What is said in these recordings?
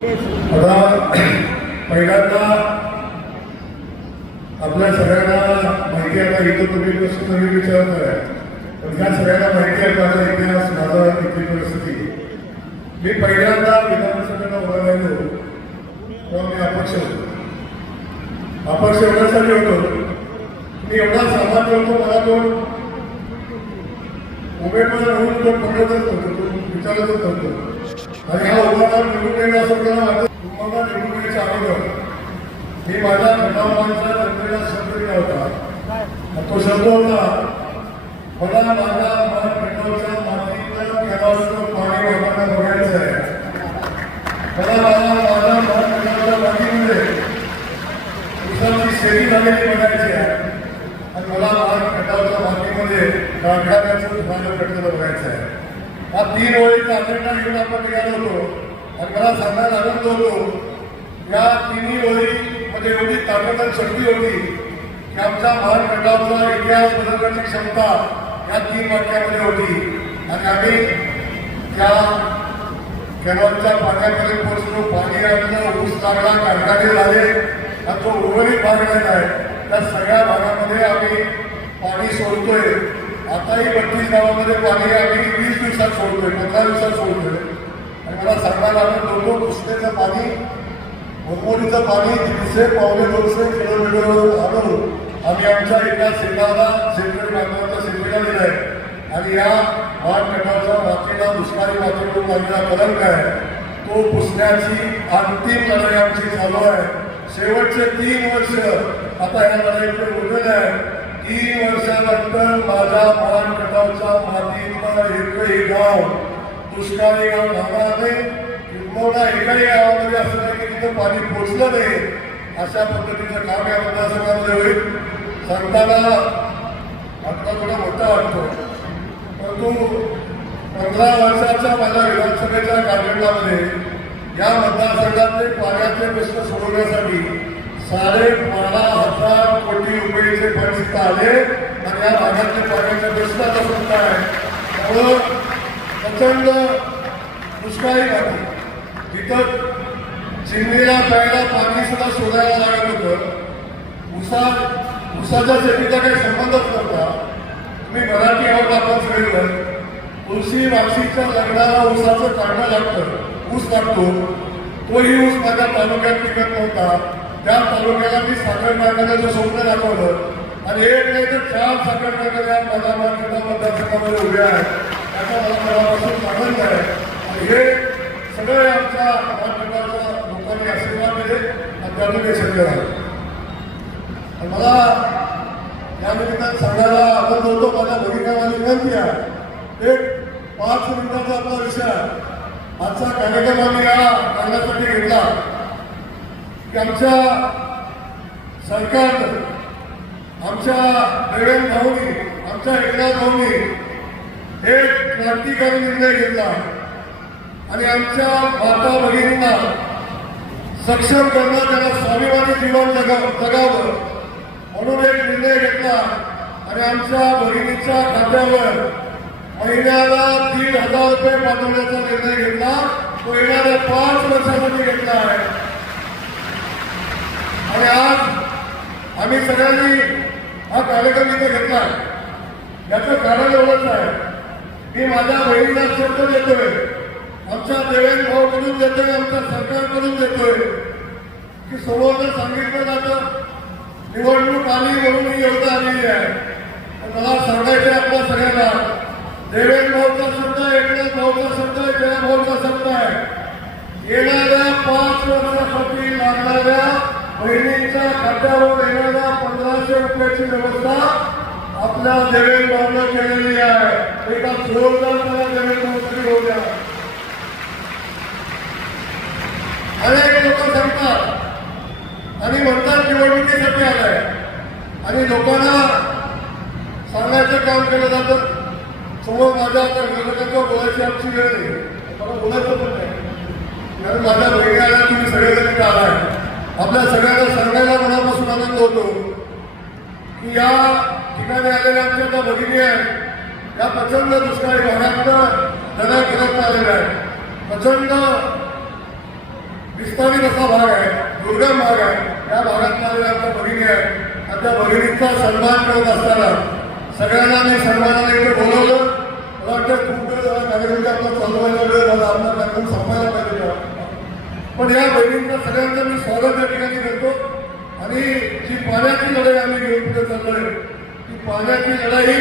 आता पहिल्यांदा आपल्या सगळ्यांना माहिती आता इथं तुम्ही प्रश्न तुम्ही विचारणार आहे पण ह्या सगळ्यांना माहिती आहे माझा इतिहास माझा इथली परिस्थिती? मी पहिल्यांदा विधानसभेला उभा राहिलो तेव्हा मी अपक्ष होतो. अपक्ष एवढ्यासाठी होतो. मी एवढा सामान्य होतो मला तो उमेदवार होऊन तो पकडतच होतो तो विचारतच होतो आणि हा उमेदवार निवडून येणं असं मला वाटत तुम्हाला निवडून यायच्या अगोदर मी माझ्या घटावांचा जनतेला शब्द दिला होता. तो शब्द होता मला माझ्या मला पेट्रोलच्या मातीतलं केव्हाचं पाणी वापरणं बघायचं आहे. मला माझ्या माझ्या मनात पेट्रोलच्या मातीमध्ये उसाची शेती झालेली बघायची आहे. आणि मला माझ्या पेट्रोलच्या मातीमध्ये गाठण्याचं माझ्या पेट्रोल बघायचं आहे. हा तीन ओळीचा अजेंडा घेऊन आपण निघालो होतो. आणि मला सांगायला आनंद होतो या तिन्ही ओळीमध्ये एवढी ताकद शक्ती होती की आमच्या महान इतिहास बदलण्याची क्षमता या तीन वाक्यामध्ये होती. आणि आम्ही त्या कॅनॉलच्या पाण्यामध्ये पोहोचलो. पाणी आणलं ऊस लागला कारखाने झाले. आणि तो उर्वरित भाग नाही आहे त्या सगळ्या भागामध्ये आम्ही पाणी सोडतोय. आताही बत्तीस गावामध्ये पाणी आम्ही वीस दिवसात सोडतोय पंधरा दिवसात सोडतोय. आणि मला सांगायला आम्ही दोन दोन पुसण्याचं पाणी मुरमुरीचं पाणी तीनशे पावणे दोनशे किलोमीटरवर आणून आम्ही आमच्या एका शेताला शेतकरी बांधवांच्या शेतीला आहे. आणि या भात गटाच्या मातीला दुष्काळी मातीकडून पाणीचा कलंक आहे. तो पुसण्याची अंतिम लढाई आमची चालू आहे. शेवटचे तीन वर्ष आता या लढाईकडे उरलेले आहे. तीन वर्षानंतर माझ्या महान गटाच्या मातीतलं एकही गाव दुष्काळी गाव राहणार नाही. किंबहुना एकाही गावामध्ये असं नाही की तिथं पाणी पोचलं नाही. अशा पद्धतीचं काम या मतदारसंघामध्ये होईल. सांगताना आता थोडा मोठा वाटतो. परंतु पंधरा वर्षाच्या माझ्या विधानसभेच्या कार्यक्रमामध्ये या मतदारसंघातले पाण्याचे प्रश्न सोडवण्यासाठी साडे बारा हजार कोटी रुपयेचे फंड इथं आले आणि या भागातले पाण्याच्या दर्शनाचा सुद्धा आहे त्यामुळं प्रचंड दुष्काळी माती तिथं चिमणीला प्यायला पाणी सुद्धा शोधायला लागत होतं उसा उसाच्या शेतीचा काही संबंधच नव्हता. तुम्ही मराठी आहोत आपण सांगितलं तुळशी वाशीच्या लग्नाला उसाचं काढणं लागतं. ऊस लागतो. तोही ऊस माझ्या तालुक्यात टिकत नव्हता. त्या तालुक्याला मी साखर कारखान्याचं स्वप्न दाखवलं आणि एक नाही तर चार साखर कारखान्या माझ्या महाराष्ट्र मतदारसंघामध्ये उभ्या आहेत. त्याचा मला मनापासून आनंद आहे आणि हे सगळे आमच्या महाराष्ट्राच्या लोकांनी आशीर्वाद दिले आणि त्यातून हे शक्य झालं मला या निमित्तानं सांगायला आपण होतो माझ्या भगिनीला विनंती आहे. एक पाच मिनिटाचा आपला विषय आजचा कार्यक्रम आम्ही या करण्यासाठी घेतला. की आमच्या सरकारनं आमच्या देवेंद्र भाऊनी आमच्या एकनाथ भाऊनी एक क्रांतिकारी निर्णय घेतला. आणि आमच्या माता भगिनींना सक्षम करणं त्यांना स्वाभिमानी जीवन जगा जगावं म्हणून एक निर्णय घेतला. आणि आमच्या भगिनीच्या खात्यावर महिन्याला दीड हजार रुपये पाठवण्याचा निर्णय घेतला. तो येणाऱ्या पाच वर्षासाठी घेतला आहे. आणि आज आम्ही सगळ्यांनी हा कार्यक्रम इथे घेतला. याचं कारण एवढंच आहे मी माझ्या बहिणीला शब्द देतोय. आमच्या देवेंद्र भाऊकडून देतोय आमच्या सरकारकडून देतोय. की सर्वांना सांगितलं जातं निवडणूक आली म्हणून ही योजना आलेली आहे. मला सांगायचं आहे आपल्या सगळ्यांना देवेंद्र भाऊचा शब्द आहे एकनाथ भाऊचा शब्द आहे जया भाऊचा शब्द आहे. येणाऱ्या पाच वर्षासाठी लागणाऱ्या बहिणींच्या खात्यावर येणाऱ्या पंधराशे रुपयाची व्यवस्था आपल्या देवेंद्र भाऊनं केलेली आहे. एका जोरदार मला देवेंद्र मंत्री होऊ द्या. अनेक लोक सांगतात. आणि म्हणतात निवडणुकीसाठी आलाय. आणि लोकांना सांगायचं काम केलं जातं. समोर माझ्या आता विरोधकांच्या बोलायची आमची वेळ नाही. मला बोलायचं पण नाही. कारण माझ्या बहिणी आल्या तुम्ही सगळेजण इथे आलाय. आपल्या सगळ्याला सांगायला मनापासून आनंद होतो की या ठिकाणी आलेल्या आमच्या ज्या भगिनी आहेत. या प्रचंड दुष्काळी भागातनं धडा करत आलेल्या आहेत. प्रचंड विस्तारित असा भाग आहे दुर्गम भाग आहे. त्या भागात आलेल्या आमच्या भगिनी आहे आणि त्या भगिनीचा सन्मान करत असताना सगळ्यांना मी सन्मानाने इथे बोलवलं. मला वाटतं खूप वेळ झाला कार्यक्रम आपला चालवायला वेळ झाला. आपला कार्यक्रम संपायला पाहिजे पण या बहिणींचं सगळ्यांचं मी स्वागत या ठिकाणी करतो. आणि जी पाण्याची लढाई आम्ही घेऊन पुढे चाललोय ती पाण्याची लढाई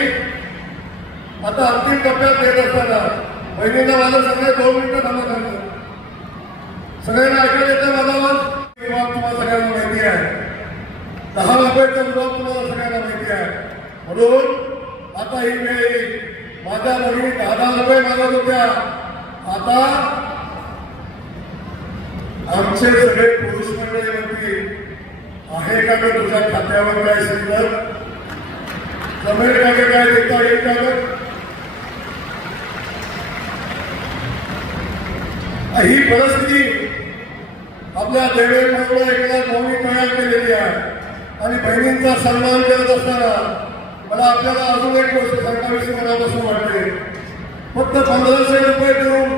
आता अंतिम टप्प्यात येत असताना बहिणींना माझं सगळे दोन मिनिटं थांबा सांगतो सगळ्यांना ऐकायला येतं माझा आवाज? विभाग तुम्हाला सगळ्यांना माहिती आहे. दहा रुपयाचा विभाग तुम्हाला सगळ्यांना माहिती आहे. म्हणून आता ही वेळ माझ्या बहिणी दहा दहा रुपये मागत होत्या आता आमचे सगळे पुरुष मंडळी म्हणतील आहे का ग तुझ्या खात्यावर काय शिल्लक जमेल का काय देता येईल का ही परिस्थिती आपल्या देवेंद्र एकदा भाऊनी तयार केलेली आहे. आणि बहिणींचा सन्मान करत असताना मला आपल्याला अजून एक गोष्ट सरकारविषयी मनापासून वाटते. फक्त पंधराशे रुपये देऊन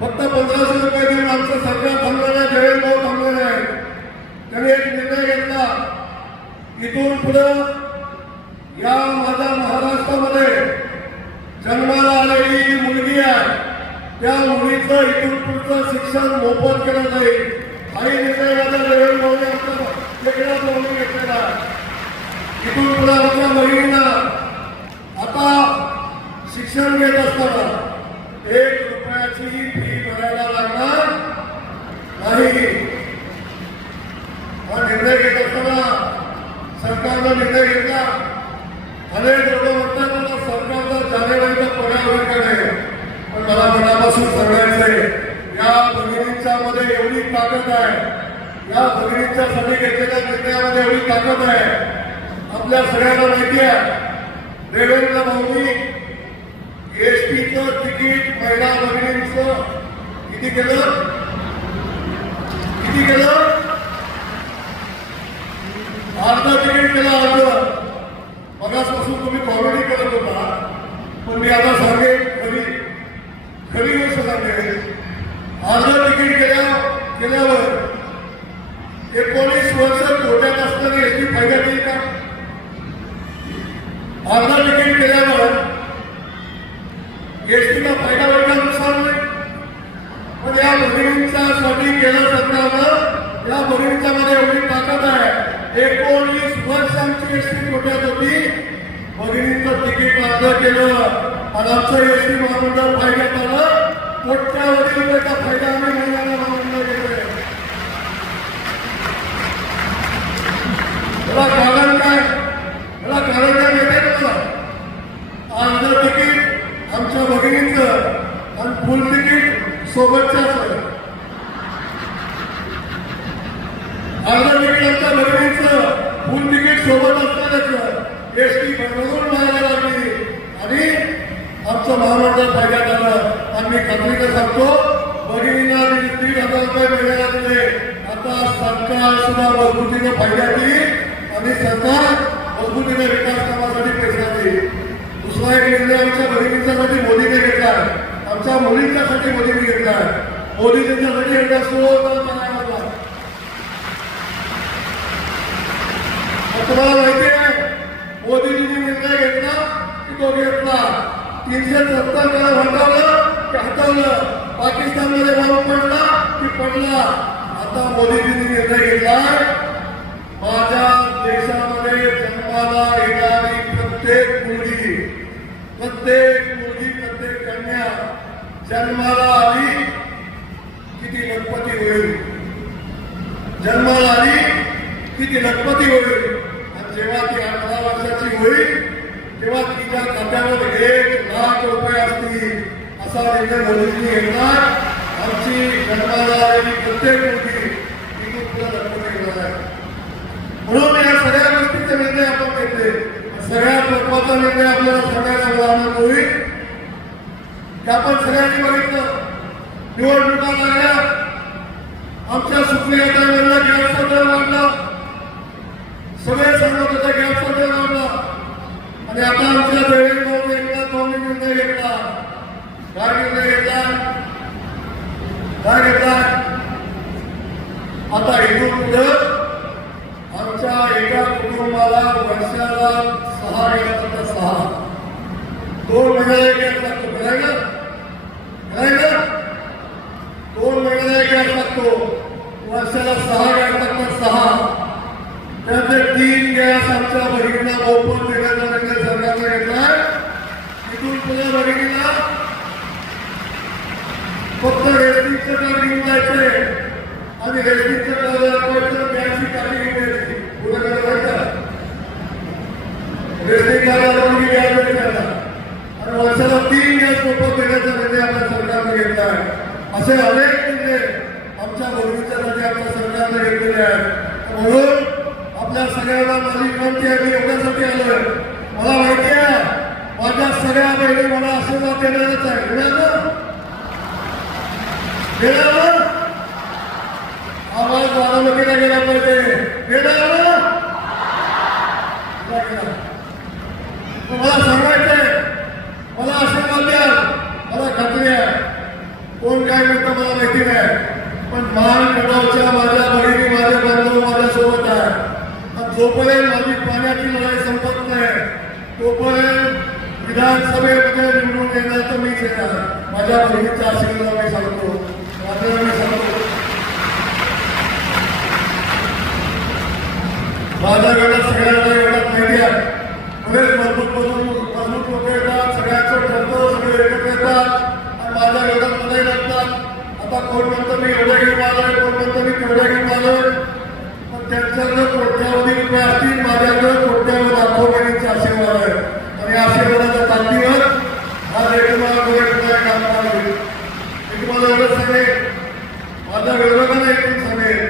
फक्त पंधराशे रुपये देऊन आमचं सरकार थांबलं नाही देवेंद्र भाऊ थांबले नाही त्यांनी एक निर्णय घेतला इथून पुढं या माझ्या महाराष्ट्रामध्ये जन्माला आलेली जी मुलगी आहे. त्या मुलीचं इथून पुढचं शिक्षण मोफत केलं जाईल. हाही निर्णय माझा देवेंद्र भाऊने वेगळा भाऊने घेतलेला आहे. इथून पुढे आमच्या बहिणींना आता शिक्षण घेत असताना एक रुपयाची फी भरायला लागणार नाही. हा निर्णय घेत असताना सरकारचा निर्णय घेतला. अनेक लोक म्हणतात मला सरकारचा जानेवारीचा पगार होईल पण मला मनापासून सांगायचंय या भगिनींच्या मध्ये एवढी ताकद आहे. या भगिनींच्या साठी घेतलेल्या निर्णयामध्ये एवढी ताकद आहे. आपल्या सगळ्यांना माहिती आहे देवेंद्र भाऊनी एसटीचं तिकीट महिला भगिनींचं किती केलं? किती केलं? अर्ध तिकीट केलं अर्ध मगासपासून तुम्ही कॉमेडी करत होता. पण मी आता सांगेन खरी खरी गोष्ट सांगेन. अर्ध तिकीट केल्या केल्यावर एकोणीस वर्ष कोट्यात असताना याची फायदा येईल का? अर्ध तिकीट केल्यावर एसटीला फायदा वाटला नुकसान नाही. पण या भगिनींच्या साठी केलं सरकारनं या भगिनीच्या मध्ये एवढी ताकद आहे. एकोणीस वर्ष आमची एसटी कोट्यात होती? भगिनींचं तिकीट अर्ज केलं. आणि आमचं एस टी महामंडळ फायद्यात आलं कोट्यावधी रुपयाचा फायदा आम्ही महिलांना महामंडळ घेतोय त्याला कारण काय? त्याला कारण काय माहिती आहे तुम्हाला? अर्ध तिकीट आमच्या भगिनींचं आणि फुल तिकीट सोबतच्या अर्ध तिकीट आमच्या भगिनींचं फुल तिकीट सोबत असतानाच एस टी बनवून व्हायला लागली आणि आमचं महामंडळ फायद्यात आलं आणि मी सांगतो भगिनींना तीन हजार रुपये महिन्याला दिले. आता सरकार सुद्धा मजबूतीने फायदा देईल आणि सरकार मजबूतीने विकास कामासाठी पैसा देईल दुसरा एक निर्णय आमच्या भगिनींच्यासाठी मोदीने घेतला. आमच्या मुलींच्यासाठी मोदीने घेतला. मोदीजींच्यासाठी मोदी त्यांच्यासाठी एकदा सुवर्ण तुम्हाला माहिती आहे? मोदीजींनी निर्णय घेतला की तो घेतला. तीनशे सत्तर वेळा हटवलं की हटवलं पाकिस्तानमध्ये बाबा पडला की पडला. आता मोदीजींनी निर्णय घेतला माझ्या देशामध्ये जन्माला येणारी प्रत्येक मुलगी प्रत्येक मुलगी प्रत्येक कन्या जन्माला आली किती लखपती होईल? जन्माला आली किती लखपती होईल? आणि जेव्हा ती अठरा वर्षाची होईल तेव्हा तिच्या खात्यावर एक लाख रुपये असतील असा निर्णय मोदींनी घेतला आमची जन्माला आलेली प्रत्येक मुलगी तिथून पुढे लखपती होणार आहे. म्हणून या सगळ्या गोष्टीचे निर्णय आपण घेतले. सगळ्यात महत्त्वाचा निर्णय आपल्याला सगळ्यांना उदाहरण होईल ते आपण सगळ्यांनी बघितलं. निवडणुका लागल्या आमच्या सुप्रियाताईंना गॅसचा दर वाढला सगळे सांगत होते गॅसचा दर वाढला आणि आता आमच्या वेळी भाऊ निर्णय घेतला काय निर्णय घेतला काय घेतला आता इथून पुढं आमच्या एका कुटुंबाला वर्षाला सहा येतात सहा दोन महिन्याला एक यायला लागतो करायला करायला दोन महिन्याला एक यायला लागतो वर्षाला सहा गॅस लागतात सहा त्याचे तीन गॅस आमच्या बहिणीला मोफत देण्याचा निर्णय सरकारने घेतलाय बहिणीला फक्त रेल्वेचं घेऊन जायचंय. आणि रेल्वेचं कार्ड दाखवायचं पुढे रेल्वे गॅस भेटायला आणि वर्षाला तीन गॅस मोफत देण्याचा निर्णय म्हणजे आपल्या सरकारने घेतला आहे. असे अनेक निर्णय आमच्या बहिणीच्यासाठी आपल्या सरकारने घेतलेले आहेत. म्हणून आपल्या सगळ्यांना माझी विनंती आहे मी एवढ्यासाठी आलोय. मला माहिती आहे माझ्या सगळ्या बहिणी मला आशीर्वाद देणारच आहे. मिळालं? देणार आवाज बारामतीला गेला पाहिजे. मला सांगायचंय मला आशीर्वाद द्या मला खात्री आहे. कोण काय म्हणतं मला माहिती नाही. पण मान गडावच्या माझ्या बहिणी माझे बांधव माझ्या सोबत आहे जोपर्यंत माझी पाण्याची लढाई संपत नाही तोपर्यंत विधानसभेमध्ये निवडून येणार तर मीच येणार माझ्या बहिणीचा आशीर्वाद मी सांगतो. माझ्या मी सांगतो. माझ्या वेळात सगळ्यांना एवढ्यात माहिती आहे. बरेच मजबूत मजबूत मजबूत लोक येतात सगळ्यांचं ठरतो सगळे एकत्र येतात. आणि माझ्या वेळात मलाही लागतात. आता कोण म्हणतं मी एवढं घेऊन आलोय कोण म्हणतं मी तेवढं घेऊन आलोय पण त्यांच्याकडे कोट्यावधी रुपये असतील माझ्याकडे कोट्यावधी लाखो बहिणींचे आशीर्वाद आहे आणि या आशीर्वादाच्या ताकदीवर आज एक मला गोरे काम करावे मी तुम्हाला एवढं सांगेन माझ्या विरोधाने एकूण सांगेन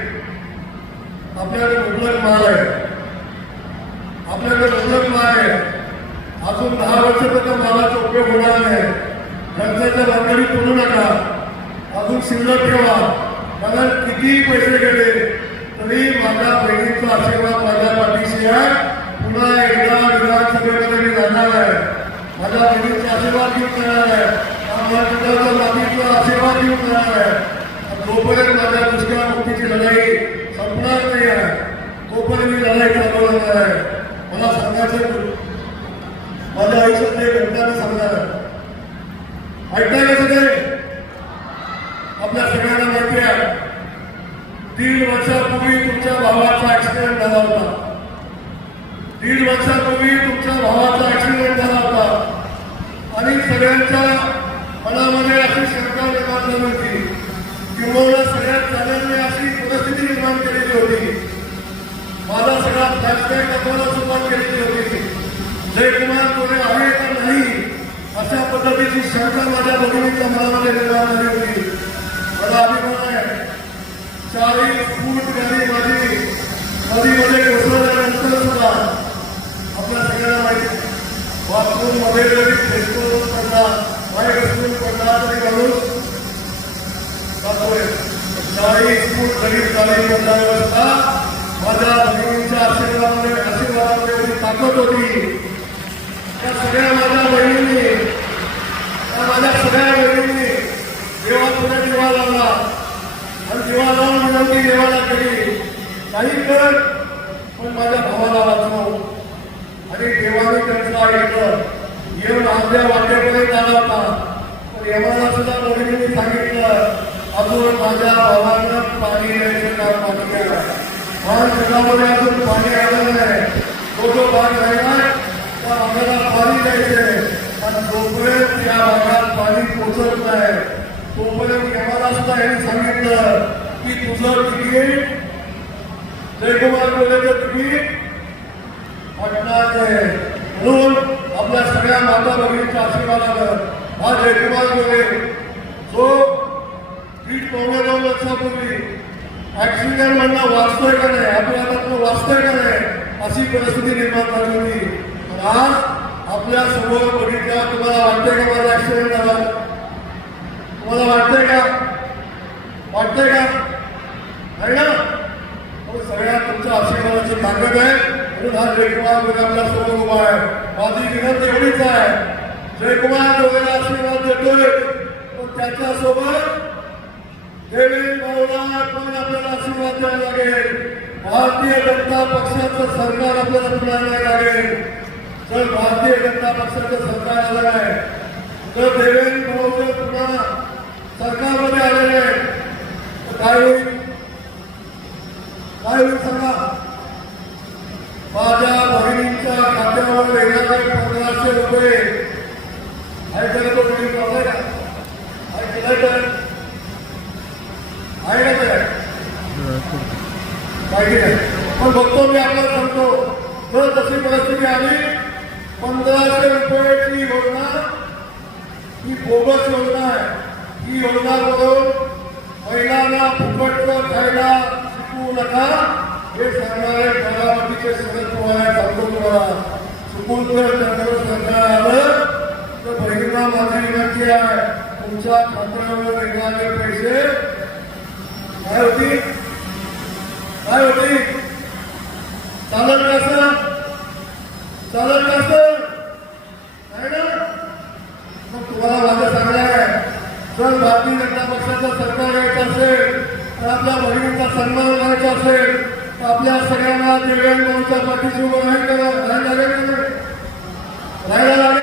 आपल्याकडे मुबलक माल आहे आपल्याकडे मुबलक माल आहे अजून दहा वर्ष तर त्या मालाचा उपयोग होणार नाही खर्चाच्या भानगडी करू नका अजून शिल्लक ठेवा कारण किती पैसे गेले तरी माझ्या आशीर्वाद माझ्या पाठीशी आहे. पुन्हा एकदा विधानसभेमध्ये मी जाणार आहे. माझ्या बहिणीचा आशीर्वाद घेऊन जाणार आहे. माझ्या मातीचा आशीर्वाद घेऊन जाणार आहे. आणि जोपर्यंत माझ्या दुष्काळ मुक्तीची लढाई संपणार नाही आहे तोपर्यंत मी लढाई चालवणार आहे. मला सांगायचं माझ्या आयुष्यात एक घटना सांगणार आहे. ऐकताय का सगळे? आपल्या सगळ्यांना दीड वर्षापूर्वी तुमच्या भावाचा ऍक्सिडेंट झाला होता. दीड वर्षापूर्वी तुमच्या भावाचा ऍक्सिडेंट झाला होता. आणि सगळ्यांच्या मनामध्ये अशी शंका निर्माण झाली होती. किंवा सगळ्यात जणांनी अशी परिस्थिती निर्माण केलेली होती. माझा सगळा फ्लॅशबॅक दाखवायला सुरुवात केलेली होती. जयकुमार कोणी आहे का नाही? अशा पद्धतीची शंका माझ्या भगिनीच्या मनामध्ये निर्माण झाली होती. मला अभिमान आहे. चाळीस फूट गाडी माझी नदीमध्ये कोसळल्यानंतर सुद्धा आपल्या सगळ्यांना माहिती बाथरूममध्ये जरी फेसबुक पडला बाहेर घसरून पडला तरी माणूस जातोय चाळीस फूट गरीब गाडी पडल्यावर माझ्या बहिणीच्या आशीर्वादाने आशीर्वादाने एवढी ताकद होती त्या सगळ्या माझ्या बहिणींनी त्या माझ्या सगळ्या बहिणींनी देवापुढे दिवा लावला आणि दिवा लावून विनंती देवाला केली काही कर पण माझ्या भावाला वाचव आणि देवाने त्यांचं ऐकलं येऊन आपल्या वाटेपर्यंत आला होता पण सुद्धा सांगितलं अजून माझ्या भावानं पाणी द्यायचं काम बाकी आहे. जगामध्ये अजून पाणी आलं नाही. तो जो भाग राहिला त्या आम्हाला पाणी द्यायचे आणि जोपर्यंत या भागात पाणी पोचत नाही तोपर्यंत यमाला सुद्धा यांनी सांगितलं की तुझं तिकीट जयकुमार कोलेचं तिकीट म्हणून आपल्या सगळ्या माता भगिनीच्या आशीर्वादानं हा जयकुमार कोले जो दीड पावणे दोन वर्षापूर्वी ऍक्सिडेंट म्हणणं वाचतोय का नाही? अपघातात वाचतोय का नाही? अशी परिस्थिती निर्माण झाली होती. पण आज आपल्यासमोर बघितल्या तुम्हाला वाटतंय का माझा ऍक्सिडेंट झाला? तुम्हाला वाटतंय का? वाटतंय का? आहे ना? हो, सगळ्या तुमच्या आशीर्वादाची ताकद आहे. म्हणून हा जयकुमार वगैरे आपल्यासमोर उभा आहे. माझी विनंती एवढीच आहे. जयकुमार वगैरे आशीर्वाद देतोय. पण त्याच्यासोबत देवेंद्र भाऊला पण आपल्याला आशीर्वाद द्यावा लागेल? भारतीय जनता पक्षाचं सरकार आपल्याला पुन्हा लागेल. तर भारतीय जनता पक्षाचं सरकार आलं आहे तर देवेंद्र फडणवीस पुन्हा सरकारमध्ये आलेले आहे काय होईल काय होईल सांगा माझ्या बहिणींच्या खात्यावर येणारे पंधराशे रुपये ऐकायला पण बघतो मी आपल्याला सांगतो जर तशी परिस्थिती आली पंधराशे रुपयाची योजना ही बोगस योजना आहे ही योजना करून महिलांना फुकटचं खायला शिकवू नका हे सांगणारे बारामतीचे सदस्य तुम्हाला सांगतो तुम्हाला चुकून सरकार माझी आहे तुमच्या खात्यावर येणारे पैसे. काय होती? काय होती? चालत कसं चालत कसं नाही ना? मग तुम्हाला माझं सांगणार आहे. जर भारतीय जनता पक्षाचं सरकार यायचं असेल तर आपल्या बहिणीचा सन्मान करायचा असेल तर आपल्या सगळ्यांना देवेंद्र पाठीशी उभं राहायला लागेल राहायला लागेल.